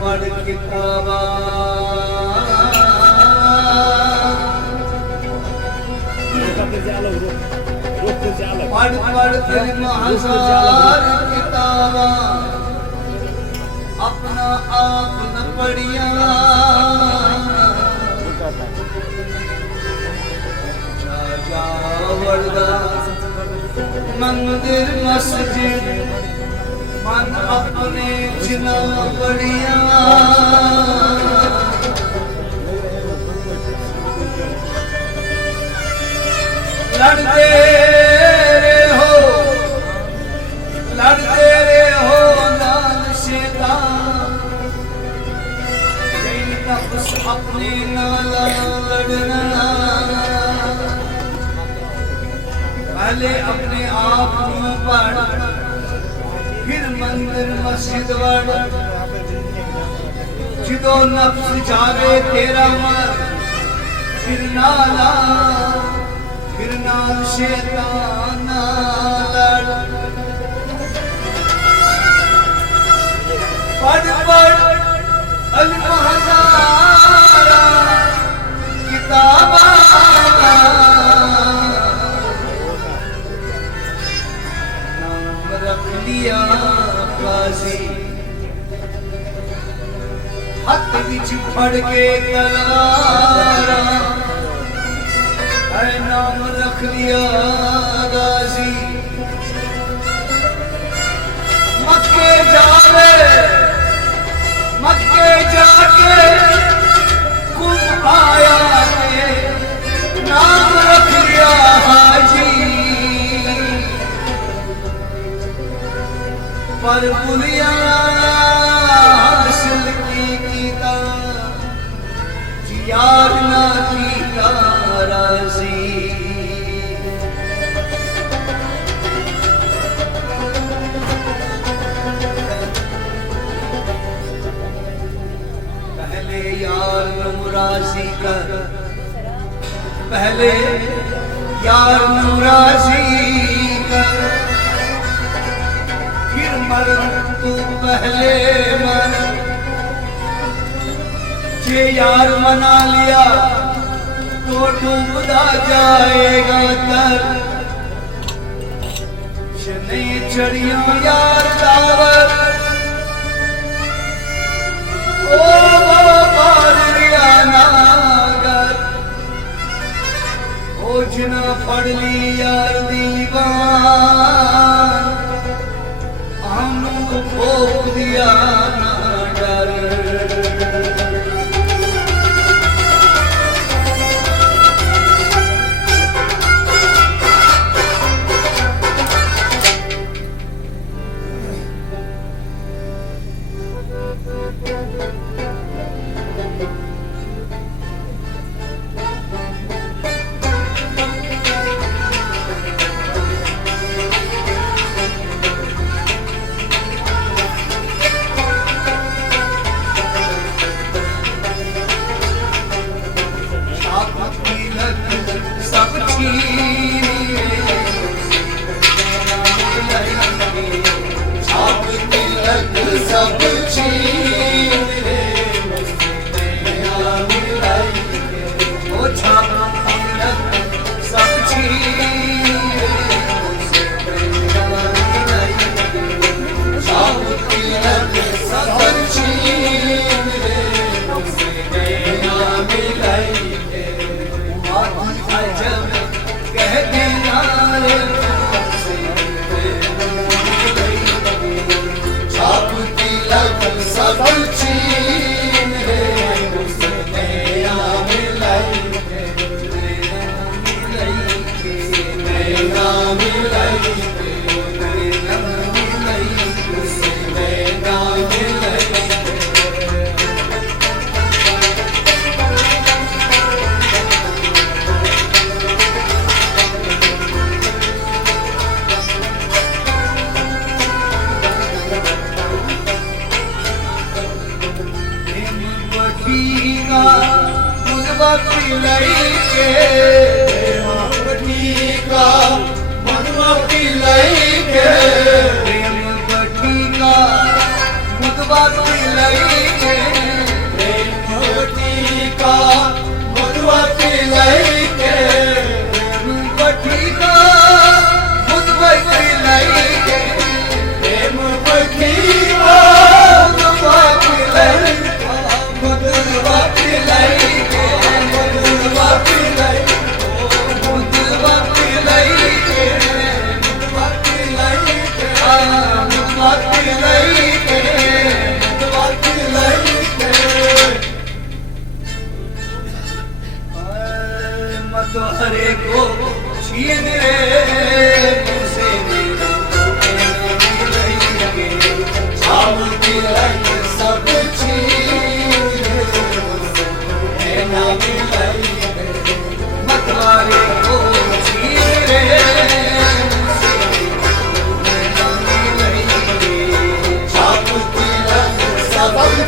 पढ़ किताबा पढ़ पढ़ फिल्म हजार किताबा अपना आप न पढ़िया जा वरदा मंदिर मस्जिद मन अपने जिना बढ़िया लड़ते हो लाल शैतान यही नफ्स अपने नाला लड़ना पहले अपने आप में पढ़ फिर मंदिर मस्जिद वड़ जिदो नफ्स जावे तेरा मर फिर नाल शैतान लड़ पढ़ पढ़ अल्फ हज़ारा किताबा नाम रख लिया काजी हथ विच फड़ के तलवारा है नाम रख लिया गाजी मक्के जाके कुम आया के नाम रख लिया हाजी पर बुलिया हासिल कीता याद ना कीता राजी यार नमराजी कर पहले यार नमराजी कर फिर मर तू पहले मर जे यार मना लिया तो डूबदा जाएगा तर शने चढ़िया यार दावर ओ जिना पढ़ ली यार दीवान हमको भोग दिया ना डर मधुमती लईके बटीका मधुमती लईके प्रेम बटीका मधुमती लईके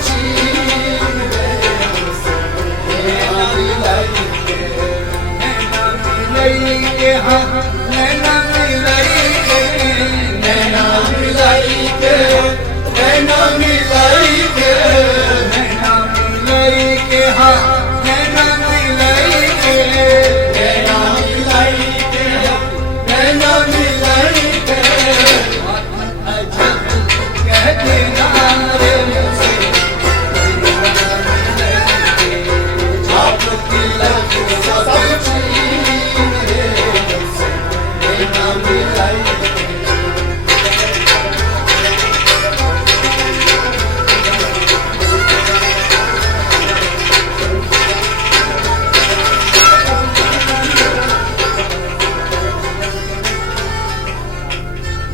छीन रे नैना मिलाई के, नैना मिलाई के, हाँ नैना मिलाई के, नैना मिलाई के, नैना मिलाई के, नैना मिलाई के, हाँ नैना मिलाई के, नैना मिलाई के, नैना मिलाई के, अजब कह देना रे मुझसे, छाप तिलक सब छीन रे नैना मिलाई के।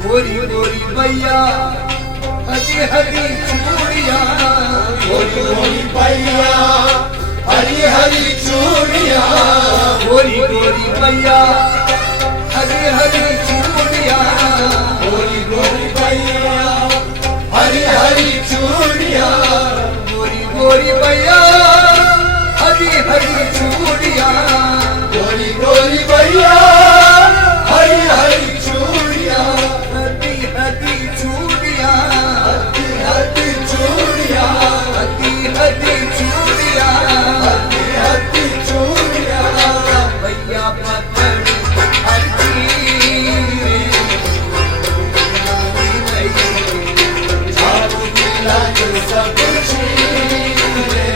गोरी गोरी भैया हरी हरी चूड़िया, गोरी गोरी भैया हरी हरी चूड़िया, गोरी गोरी भैया हरी हरी चूड़िया, गोरी गोरी भैया हरी हरी चूड़िया, गोरी गोरी भैया हरी हरी चूड़िया, गोरी गोरी भैया हरी हरी चूड़िया, हरी हरी चूड़िया, हरी हरी चूड़िया, हरी हरी चूड़िया, हरी हरी चूड़िया, भैया पकड़ हर चीज छाप तिलक सब छीन रे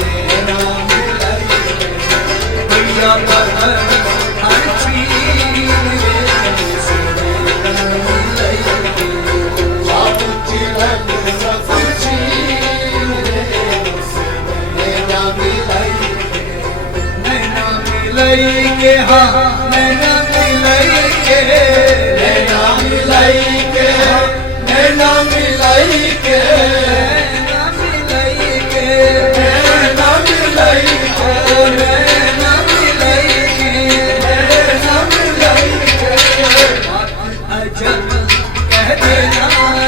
नैना मिलाई के, भैया पकड़ हर चीज छाप तिलक सब छीन रे नैना मिलाई के, नैना मिलाई के, हाँ नैना मिलाई के, नैना मिलाई के, नैना मिलाई के, नैना मिलाई के, नैना मिलाई के, ओ नैना मिलाई के, नैना मिलाई के, अजब कह देना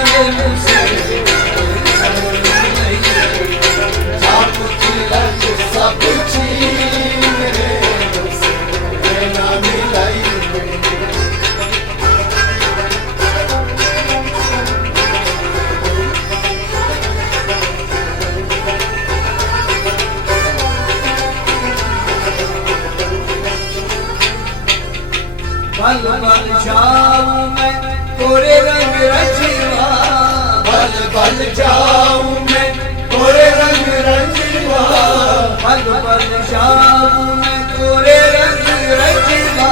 रे मुझसे, छाप तिलक सब छीन रे नैना मिलाई के। बल बल जाऊं मैं तोरे रंग रचवा, बल बल जाऊं मैं तोरे रंग रंजवा, बल बल जाऊं मैं तोरे रंग रचवा,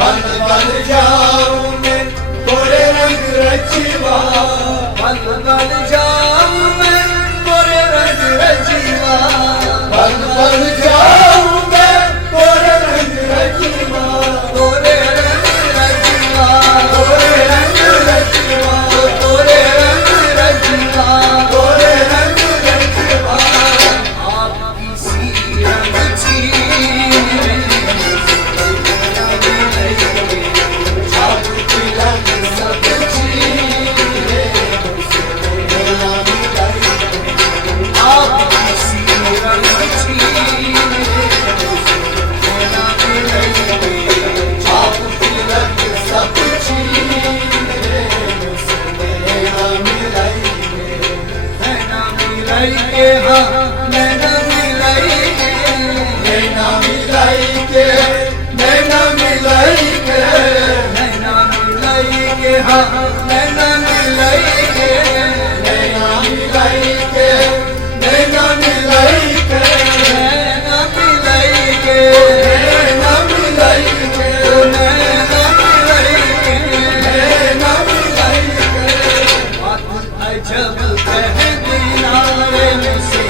बल बल जाऊं मैं तोरे रंग रचवा, बल बल जाऊं मैं तोरे रंग रचवा, बल बल जाऊं मैं तोरे रंग रचवा, तोरे रंग रचवा, तोरे रंग रचवा, तोरे रंग रचवा, तोरे रंग रचवा, आपकी सी रंग छीन छाप तिलक सब छीन रे नैना मिलाई के, आपकी सी रंग छीन नैना मिलाई के, छाप तिलक सब छीन रे नैना मिलाई के, नैना मिलाई के, हाँ नैना मिलाई के, नैना मिलाई के, नैना मिलाई के, नैना मिलाई के, हाँ नैना मिलाई के, नैना मिलाई के, नैना मिलाई के, नैना मिलाई के, नैना मिलाई के, ओ नैना मिलाई के, नैना मिलाई के, बात अजब कह देना रे मुझसे,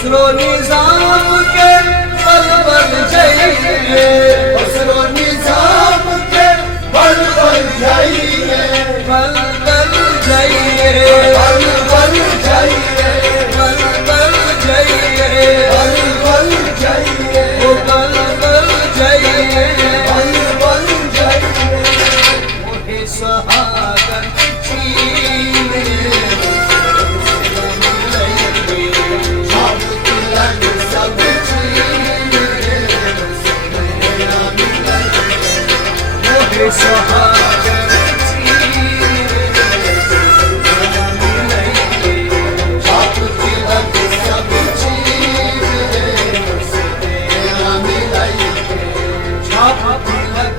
खसरो निजाम के बल बल जाइए, खसरो निजाम के बल बल जाइए, बल बल जाइए, बल बल जाइए, बल बल जाइए, बल बल जाइए, वो बल बल जाइए, बल बल जाइए। मोहे सहागर छीने छाप तिलक सब छीने, नैना मिलाइए। मोहे सहागर छाप तिलक सब छीने, नैना मिलाइए। छाप तिलक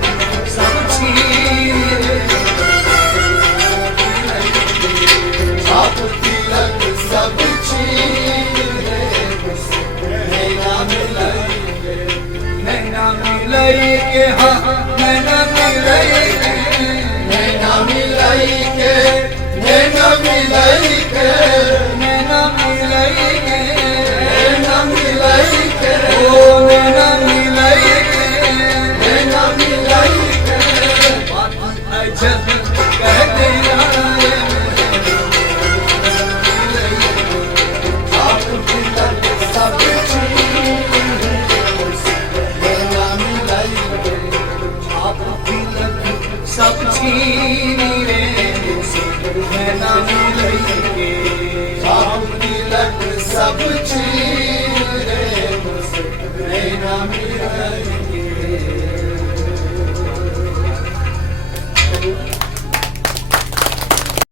सब छीने, छाप तिलक सब छीने, नैना मिलाइए। नैना मिलई के हाँ नैना मिलई के, नैना मिलाइए, नैना मिलाइए, नैना मिलई के, नैना मिलाइए, ओ नैना मिलई के, नैना मिलाइए। बात अजब कह दिया रे छाप तिलक सब छीने, नैना मिलाइए। छाप तिलक सब छीनी रे नैना मिलई के, छाप तिलक सब छीने, नैना मिलाइए।